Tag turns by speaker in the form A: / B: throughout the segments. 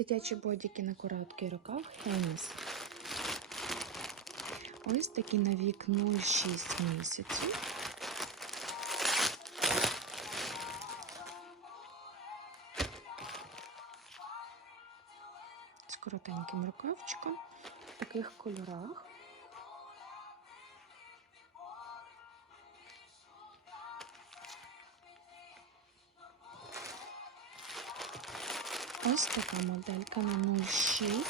A: Дитячі бодіки на короткий рукав Хеніс. Ось такі на вік 0,6 місяців. З коротеньким рукавчиком в таких кольорах. Ось така моделька на 0,6.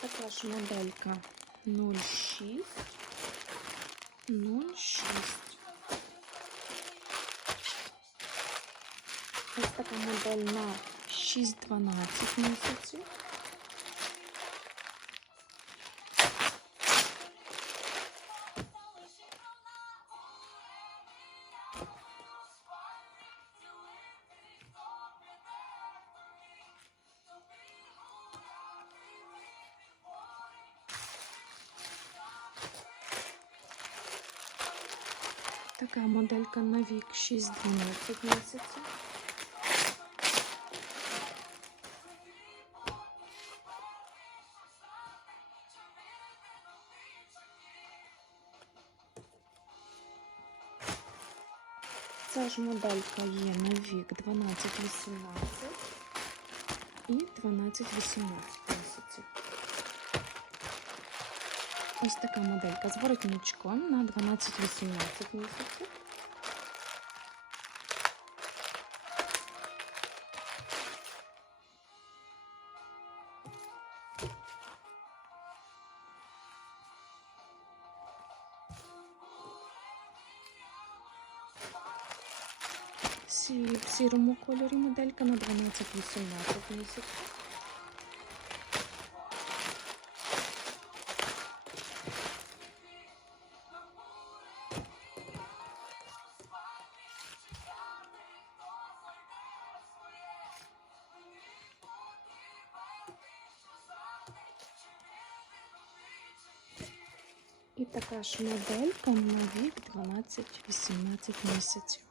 A: Така ж моделька 0,6. 0,6. Така модель на 6-12 місяців. Така моделька на вік 6-12 місяців. Ця ж моделька є на вік 12-18 і 12-18 місяців. Ось така моделька з воротничком на 12-18 місяців. В сірому кольорі моделька на 12-18 місяців. І така ж моделька на вік 12-18 місяців.